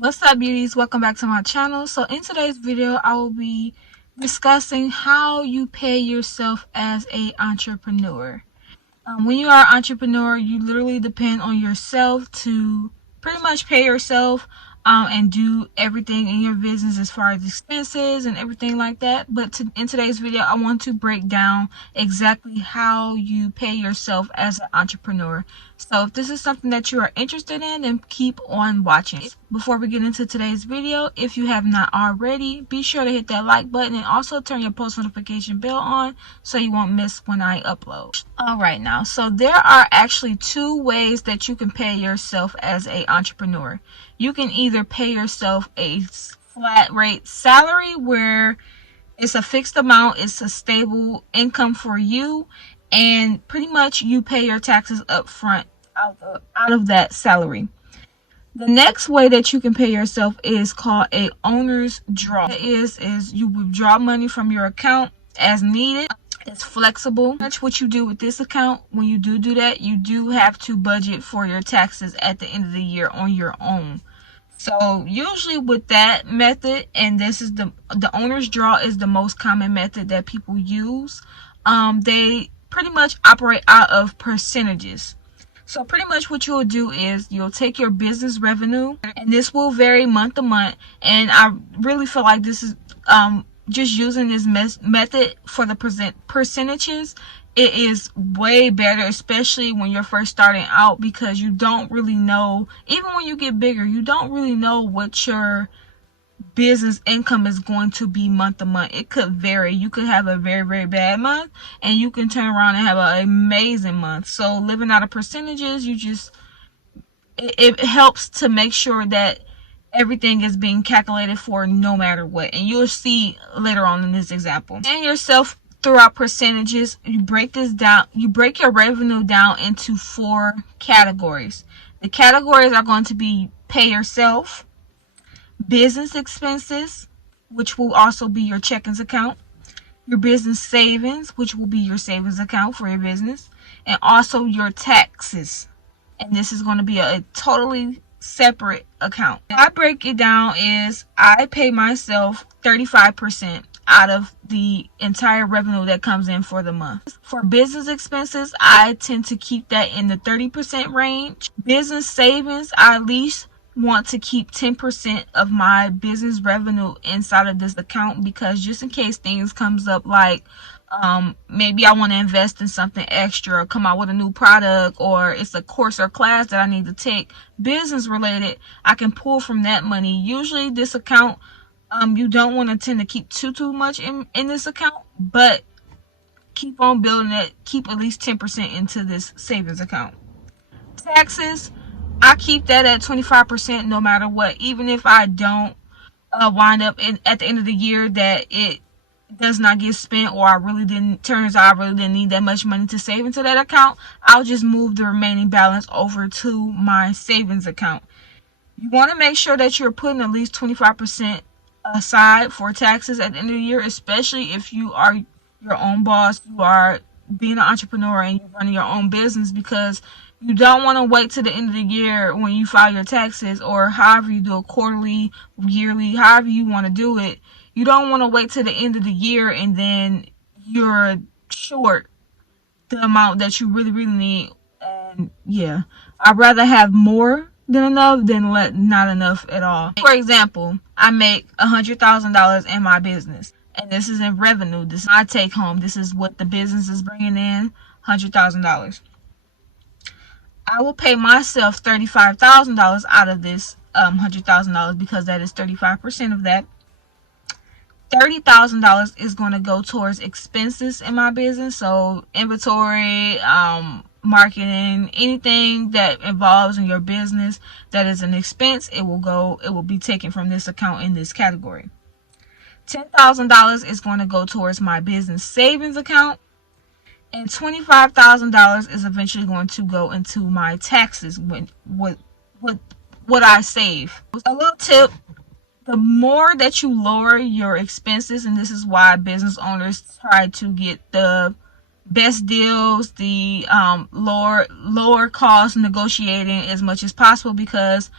What's up, beauties? Welcome back to my channel. So in today's video, I will be discussing how you pay yourself as a entrepreneur. When you are an entrepreneur, you literally depend on yourself to pretty much pay yourself and do everything in your business as far as expenses and everything like that. But in today's video, I want to break down exactly how you pay yourself as an entrepreneur. So if this is something that you are interested in, then keep on watching. Before we get into today's video, if you have not already, be sure to hit that like button and also turn your post notification bell on so you won't miss when I upload. Alright, now, so there are actually two ways that you can pay yourself as an entrepreneur. You can either pay yourself a flat rate salary where it's a fixed amount, it's a stable income for you, and pretty much you pay your taxes up front out of that salary. The next way that you can pay yourself is called a owner's draw. It is you withdraw money from your account as needed. It's flexible. That's what you do with this account. When you do that, you do have to budget for your taxes at the end of the year on your own. So usually with that method, and this is the owner's draw is the most common method that people use. They pretty much operate out of percentages. So pretty much what you'll do is you'll take your business revenue, and this will vary month to month. And I really feel like this is just using this method for the percentages, it is way better, especially when you're first starting out, because you don't really know, even when you get bigger, you don't really know what your business income is going to be month to month. It could vary. You could have a very, very bad month, and you can turn around and have an amazing month. So living out of percentages, it helps to make sure that everything is being calculated for no matter what. And you'll see later on in this example. And yourself throughout percentages, you break this down, you break your revenue down into 4 categories. The categories are going to be pay yourself, business expenses, which will also be your checkings account, your business savings, which will be your savings account for your business, and also your taxes. And this is going to be a totally separate account. I break it down is I pay myself 35% out of the entire revenue that comes in for the month. For business expenses, I tend to keep that in the 30% range. Business savings, I at least want to keep 10% of my business revenue inside of this account, because just in case things comes up, like maybe I want to invest in something extra or come out with a new product, or it's a course or class that I need to take business related, I can pull from that money. Usually this account, you don't want to tend to keep too much in this account, but keep on building it. Keep at least 10% into this savings account. Taxes, I keep that at 25% no matter what, even if I don't wind up at the end of the year that it does not get spent, or turns out I really didn't need that much money to save into that account. I'll just move the remaining balance over to my savings account. You want to make sure that you're putting at least 25% aside for taxes at the end of the year, especially if you are your own boss, you are being an entrepreneur and you're running your own business, because you don't want to wait to the end of the year when you file your taxes, or however you do it, quarterly, yearly, however you want to do it. You don't want to wait to the end of the year and then you're short the amount that you really need. And yeah, I'd rather have more than enough than not enough at all. For example, I make $100,000 in my business, and this is in revenue. This is my take home. This is what the business is bringing in, $100,000. I will pay myself $35,000 out of this $100,000, because that is 35% of that. $30,000 is going to go towards expenses in my business, so inventory, marketing, anything that involves in your business that is an expense, it will be taken from this account in this category. $10,000 is going to go towards my business savings account, and $25,000 is eventually going to go into my taxes when what I save. A little tip: the more that you lower your expenses, and this is why business owners try to get the best deals, the lower cost negotiating as much as possible, because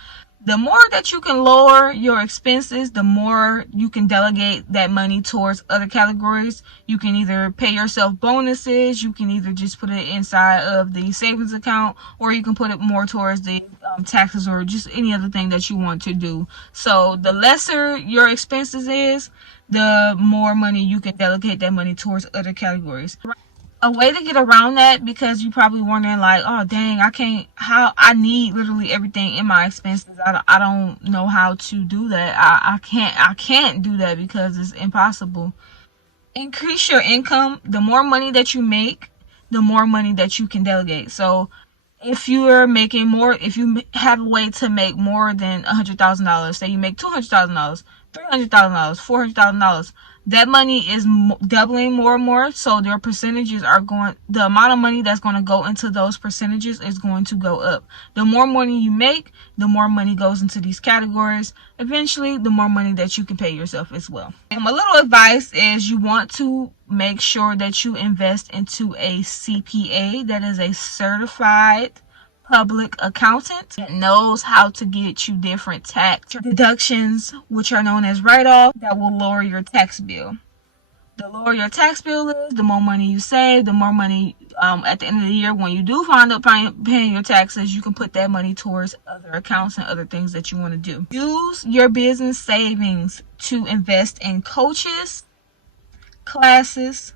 The more that you can lower your expenses, the more you can delegate that money towards other categories. You can either pay yourself bonuses, you can either just put it inside of the savings account, or you can put it more towards the taxes, or just any other thing that you want to do. So the lesser your expenses is, the more money you can delegate that money towards other categories. A way to get around that, because you're probably wondering like, oh dang, I need literally everything in my expenses. I don't know how to do that. I can't do that because it's impossible. Increase your income. The more money that you make, the more money that you can delegate. So if you're making more, if you have a way to make more than $100,000, say you make $200,000, $300,000, $400,000, that money is doubling more and more. So their percentages are going, the amount of money that's going to go into those percentages is going to go up. The more money you make, the more money goes into these categories. Eventually, the more money that you can pay yourself as well. And my little advice is, you want to make sure that you invest into a CPA, that is a certified public accountant that knows how to get you different tax deductions, which are known as write-off, that will lower your tax bill. The lower your tax bill is, the more money you save, the more money at the end of the year, when you do find up paying your taxes, you can put that money towards other accounts and other things that you want to do. Use your business savings to invest in coaches, classes,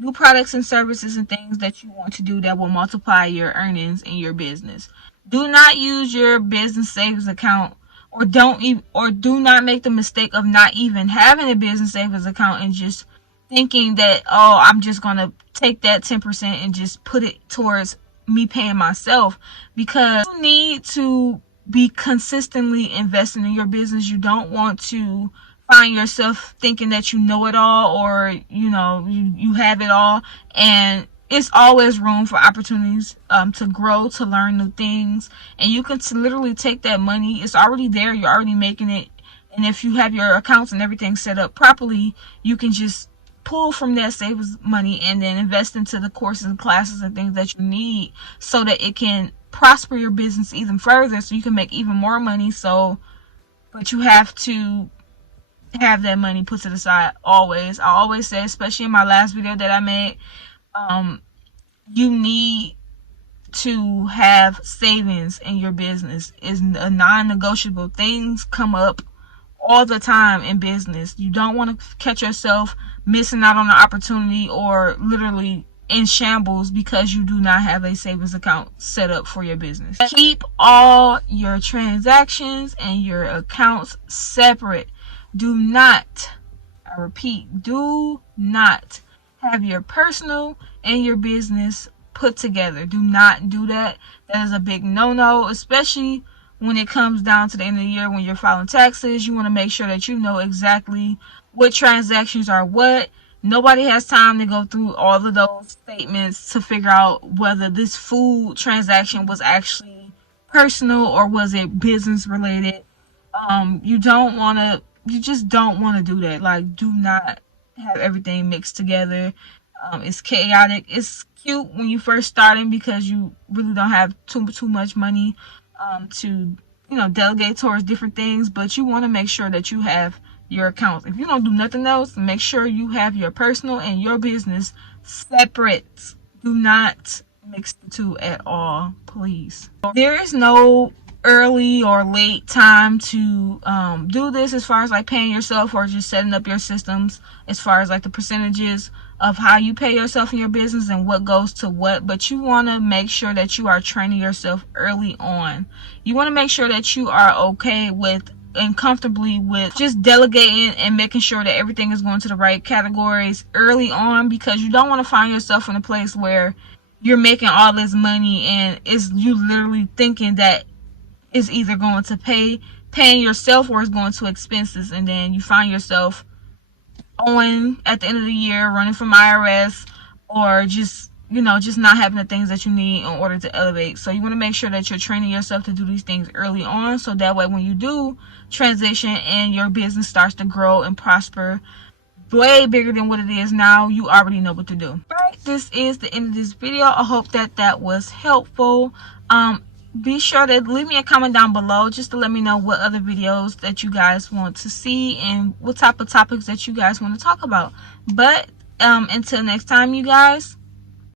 new products and services, and things that you want to do that will multiply your earnings in your business. Do not use your business savings account, or do not make the mistake of not even having a business savings account and just thinking that, oh, I'm just gonna take that 10% and just put it towards me paying myself, because you need to be consistently investing in your business. You don't want to find yourself thinking that you know it all, or you have it all, and it's always room for opportunities to grow, to learn new things. And you can literally take that money, it's already there, you're already making it, and if you have your accounts and everything set up properly, you can just pull from that savings money and then invest into the courses and classes and things that you need, so that it can prosper your business even further, so you can make even more money. But you have to have that money put to the side always. I always say, especially in my last video that I made, you need to have savings in your business. It's a non-negotiable. Things come up all the time in business. You don't want to catch yourself missing out on an opportunity, or literally in shambles because you do not have a savings account set up for your business. Keep all your transactions and your accounts separate. Do not, I repeat, do not have your personal and your business put together. Do not do that. That is a big no-no, especially when it comes down to the end of the year when you're filing taxes. You want to make sure that you know exactly what transactions are what. Nobody has time to go through all of those statements to figure out whether this food transaction was actually personal or was it business related. You just don't want to do that. Like, do not have everything mixed together. It's chaotic. It's cute when you first starting because you really don't have too much money to delegate towards different things, but you want to make sure that you have your accounts. If you don't do nothing else, make sure you have your personal and your business separate. Do not mix the two at all, please. There is no early or late time to do this, as far as like paying yourself or just setting up your systems, as far as like the percentages of how you pay yourself in your business and what goes to what. But you want to make sure that you are training yourself early on. You want to make sure that you are okay with and comfortably with just delegating and making sure that everything is going to the right categories early on, because you don't want to find yourself in a place where you're making all this money and it's you literally thinking that it's either going to paying yourself or it's going to expenses, and then you find yourself owing at the end of the year, running from IRS, or just not having the things that you need in order to elevate. So you want to make sure that you're training yourself to do these things early on, so that way when you do transition and your business starts to grow and prosper way bigger than what it is now, you already know what to do. Right, this is the end of this video. I hope that was helpful. be sure to leave me a comment down below just to let me know what other videos that you guys want to see and what type of topics that you guys want to talk about. But until next time, you guys,